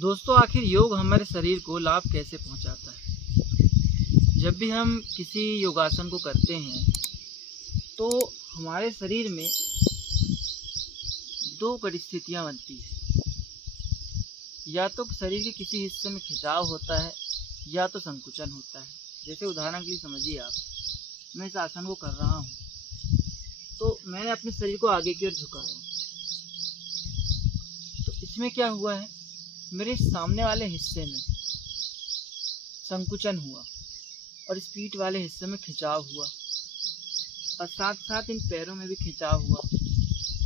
दोस्तों, आखिर योग हमारे शरीर को लाभ कैसे पहुंचाता है? जब भी हम किसी योगासन को करते हैं तो हमारे शरीर में दो परिस्थितियां बनती है। या तो शरीर के किसी हिस्से में खिंचाव होता है या तो संकुचन होता है। जैसे उदाहरण के लिए समझिए, आप मैं इस आसन को कर रहा हूँ तो मैंने अपने शरीर को आगे की ओर झुकाया, तो इसमें क्या हुआ है, मेरे सामने वाले हिस्से में संकुचन हुआ और इस पीठ वाले हिस्से में खिंचाव हुआ और साथ साथ इन पैरों में भी खिंचाव हुआ।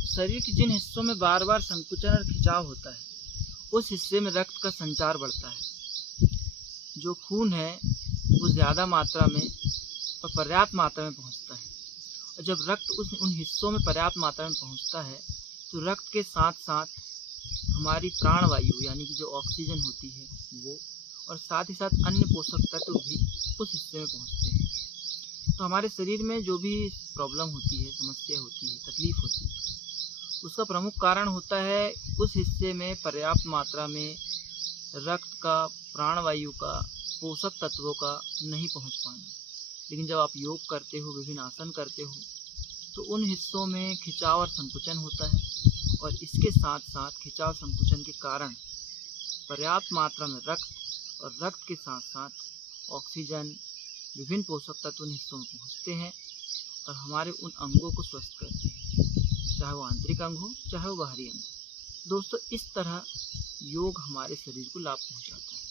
शरीर के जिन हिस्सों में बार बार संकुचन और खिंचाव होता है उस हिस्से में रक्त का संचार बढ़ता है। जो खून है वो ज़्यादा मात्रा में और पर्याप्त मात्रा में पहुंचता है। और जब रक्त उन हिस्सों में पर्याप्त मात्रा में पहुंचता है तो रक्त के साथ साथ हमारी प्राणवायु यानी कि जो ऑक्सीजन होती है वो, और साथ ही साथ अन्य पोषक तत्व भी उस हिस्से में पहुंचते हैं। तो हमारे शरीर में जो भी प्रॉब्लम होती है, समस्या होती है, तकलीफ होती है, उसका प्रमुख कारण होता है उस हिस्से में पर्याप्त मात्रा में रक्त का, प्राणवायु का, पोषक तत्वों का नहीं पहुंच पाना। लेकिन जब आप योग करते हो, विभिन्न आसन करते हो, तो उन हिस्सों में खिंचाव और संकुचन होता है और इसके साथ साथ खिंचाव संकुचन के कारण पर्याप्त मात्रा में रक्त और रक्त के साथ साथ ऑक्सीजन, विभिन्न पोषक तत्व उन हिस्सों में पहुँचते हैं और हमारे उन अंगों को स्वस्थ करते हैं, चाहे वो आंतरिक अंग हो चाहे वो बाहरी अंग हो। दोस्तों, इस तरह योग हमारे शरीर को लाभ पहुँचाता है।